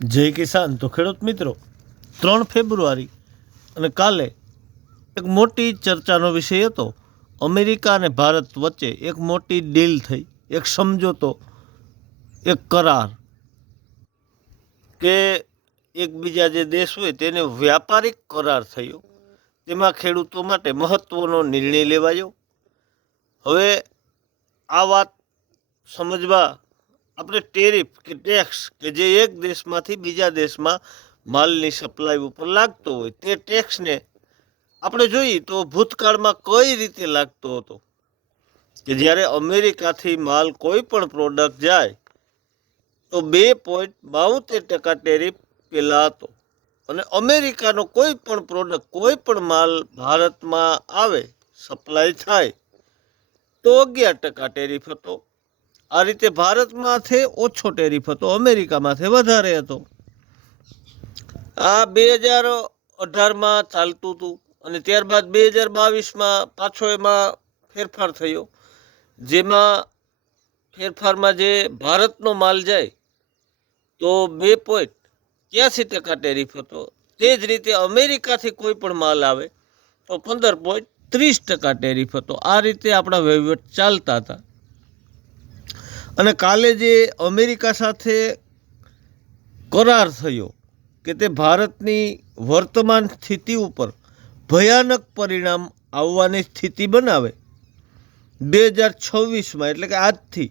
જય કિસાન. તો ખેડૂત મિત્રો, 3 ફેબ્રુઆરી અને કાલે એક મોટી ચર્ચાનો વિષય હતો. અમેરિકા અને ભારત વચ્ચે એક મોટી ડીલ થઈ, એક સમજોતો, એક કરાર કે એકબીજા જે દેશ હોય તેને વ્યાપારિક કરાર થયો. તેમાં ખેડૂતો માટે મહત્ત્વનો નિર્ણય લેવાયો. હવે આ વાત સમજવા આપણે ટેરિફ કે ટેક્સ કે જે એક દેશમાંથી બીજા દેશમાં માલની સપ્લાય ઉપર લાગતો હોય તે ટેક્સને આપણે જોઈએ તો ભૂતકાળમાં કઈ રીતે લાગતો હતો કે જ્યારે અમેરિકાથી માલ કોઈ પણ પ્રોડક્ટ જાય તો 2.72% ટેરિફ પહેલાં હતો, અને અમેરિકાનો કોઈ પણ પ્રોડક્ટ કોઈ પણ માલ ભારતમાં આવે સપ્લાય થાય તો 11% ટેરિફ હતો. આ રીતે ભારતમાંથી ઓછો ટેરિફ હતો, અમેરિકામાંથી વધારે હતો. આ 2018માં ચાલતું હતું અને ત્યારબાદ 2022માં પાછો એમાં ફેરફાર થયો, જેમાં ફેરફારમાં જે ભારતનો માલ જાય તો 2.83% ટેરિફ હતો. તે જ રીતે અમેરિકાથી કોઈ પણ માલ આવે તો 15.30% ટેરિફ હતો. આ રીતે આપણા વહીવટ ચાલતા હતા. અને કાલે જે અમેરિકા સાથે કરાર થયો કે તે ભારતની વર્તમાન સ્થિતિ ઉપર ભયાનક પરિણામ આવવાની સ્થિતિ બનાવે. 2026માં એટલે કે આજથી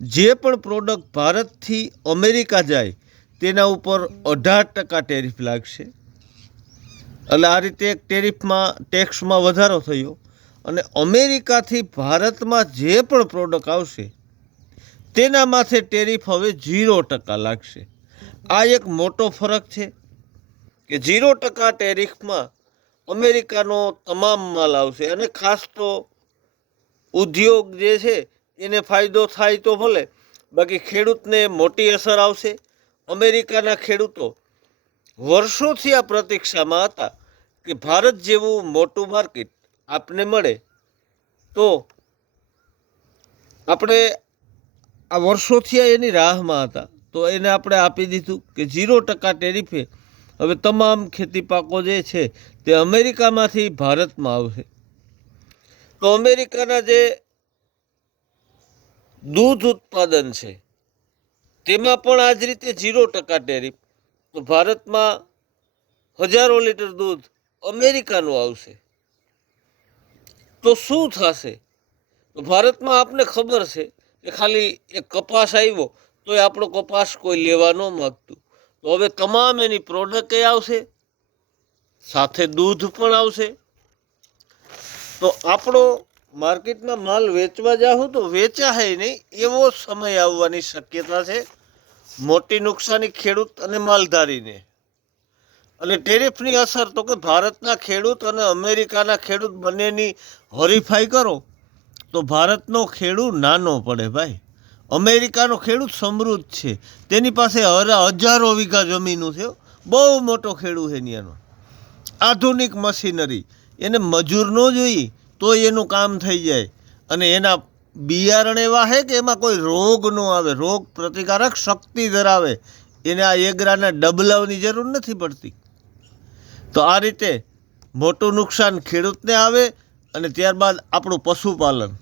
જે પણ પ્રોડક્ટ ભારતથી અમેરિકા જાય તેના ઉપર 18% ટેરિફ લાગશે. એટલે આ રીતે એક ટેક્સમાં વધારો થયો, અને અમેરિકાથી ભારતમાં જે પણ પ્રોડક્ટ આવશે તેના માથે ટેરિફ હવે 0% લાગશે. આ એક મોટો ફરક છે કે 0% ટેરિફમાં અમેરિકાનો તમામ માલ આવશે, અને ખાસ તો ઉદ્યોગ જે છે એને ફાયદો થાય તો ભલે, બાકી ખેડૂતને મોટી અસર આવશે. અમેરિકાના ખેડૂતો વર્ષોથી આ પ્રતીક્ષામાં હતા કે ભારત જેવું મોટું માર્કેટ આપને મળે તો આપણે આ વર્ષોથી એની રાહમાં હતા, તો એને આપણે આપી દીધું કે 0% ટેરિફે હવે તમામ ખેતી પાકો જે છે તે અમેરિકામાંથી ભારતમાં આવશે. તો અમેરિકાના જે દૂધ ઉત્પાદન છે તેમાં પણ આ જ રીતે 0% ટેરિફ. તો ભારતમાં હજારો લીટર દૂધ અમેરિકાનું આવશે તો શું થશે? તો ભારતમાં આપને ખબર છે કે ખાલી એક કપાસ આવ્યો તો એ આપણો કપાસ કોઈ લેવા ન માગતું. તો હવે તમામ એની પ્રોડક્ટ આવશે, સાથે દૂધ પણ આવશે. તો આપણો માર્કેટમાં માલ વેચવા જાઉં તો વેચાશે નહીં એવો સમય આવવાની શક્યતા છે. મોટી નુકસાની ખેડૂત અને માલધારીને. અને ટેરિફની અસર તો કે ભારતના ખેડૂત અને અમેરિકાના ખેડૂત બંનેની હરીફાઈ કરો તો ભારતનો ખેડૂત નાનો પડે ભાઈ. અમેરિકાનો ખેડૂત સમૃદ્ધ છે, તેની પાસે હજારો વીઘા જમીનું છે, બહુ મોટો ખેડૂત છે એનો. આધુનિક મશીનરી, એને મજૂર ન જોઈએ તો એનું કામ થઈ જાય, અને એના બિયારણ એવા છે કે એમાં કોઈ રોગ ન આવે, રોગ પ્રતિકારક શક્તિ ધરાવે, એને આ એગરાના ડબલાવની જરૂર નથી પડતી. તો આ રીતે મોટું નુકસાન ખેડૂતને આવે. અને ત્યારબાદ આપણું પશુપાલન,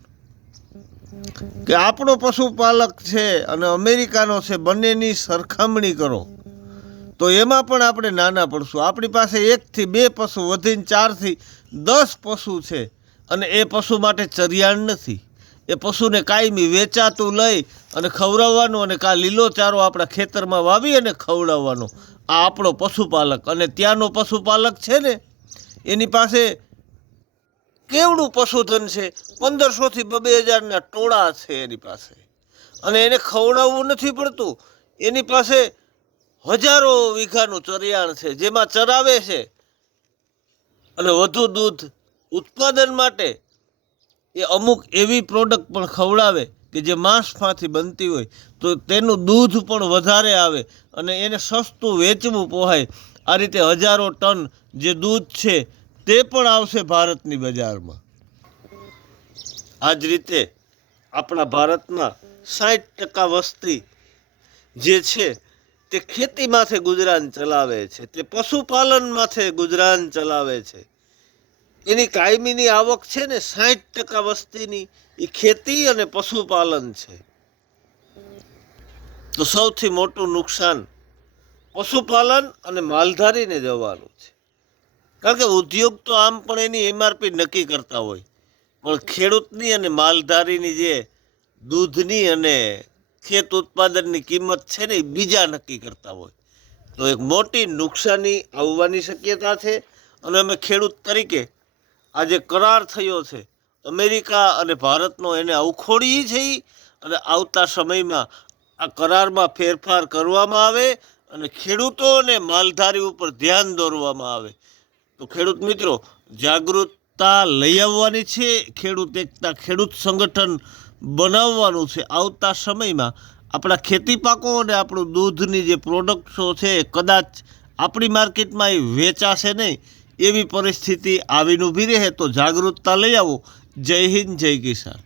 કે આપણો પશુપાલક છે અને અમેરિકાનો છે, બંનેની સરખામણી કરો તો એમાં પણ આપણે નાના પડશું. આપણી પાસે 1 થી 2 પશુ, વધીને 4 થી 10 પશુ છે, અને એ પશુ માટે ચરિયાણ નથી. એ પશુને કાયમી વેચાતું લઈ અને ખવડાવવાનું, અને કાં લીલો ચારો આપણા ખેતરમાં વાવી અને ખવડાવવાનો. આ આપણો પશુપાલક. અને ત્યાંનો પશુપાલક છે ને એની પાસે કેવડું પશુધન છે, 1500 થી 2000ના ટોળા છે એની પાસે, અને એને ખવડાવવું નથી પડતું. એની પાસે હજારો વીઘાનું ચરિયાણ છે જેમાં ચરાવે છે, અને વધુ દૂધ ઉત્પાદન માટે એ અમુક એવી પ્રોડક્ટ પણ ખવડાવે કે જે માંસમાંથી બનતી હોય તો તેનું દૂધ પણ વધારે આવે અને એને સસ્તું વેચવું પોહાય. આ રીતે હજારો ટન જે દૂધ છે તે પણ આવશે ભારતની બજારમાં. આ જ રીતે આપણા ભારતમાં 60% વસ્તી જે છે તે ખેતી માથે ગુજરાન ચલાવે છે, તે પશુપાલન માથે ગુજરાન ચલાવે છે. એની કાયમીની આવક છે ને 60% વસ્તીની એ ખેતી અને પશુપાલન છે. તો સૌથી મોટું નુકસાન પશુપાલન અને માલધારીને જવાનું છે. કારણ કે ઉદ્યોગ તો આમ પણ એની MRP નક્કી કરતા હોય, પણ ખેડૂતની અને માલધારીની જે દૂધની અને ખેત ઉત્પાદનની કિંમત છે ને એ બીજા નક્કી કરતા હોય. તો એક મોટી નુકસાની આવવાની શક્યતા છે. અને અમે ખેડૂત તરીકે આ જે કરાર થયો છે અમેરિકા અને ભારતનો, એને અવખોડીએ છીએ અને આવતા સમયમાં આ કરારમાં ફેરફાર કરવામાં આવે અને ખેડૂતો અને માલધારી ઉપર ધ્યાન દોરવામાં આવે. તો ખેડૂત મિત્રો, જાગૃતતા લઈ આવવાની છે, ખેડૂત એકતા, ખેડૂત સંગઠન બનાવવાનું છે. આવતા સમયમાં આપણા ખેતી પાકો અને આપણું દૂધની જે પ્રોડક્ટ્સો છે કદાચ આપણી માર્કેટમાં એ વેચાશે નહીં, એવી પરિસ્થિતિ આવીને ઊભી રહે. તો જાગૃતતા લઈ આવો. જય હિન્દ, જય કિસાન.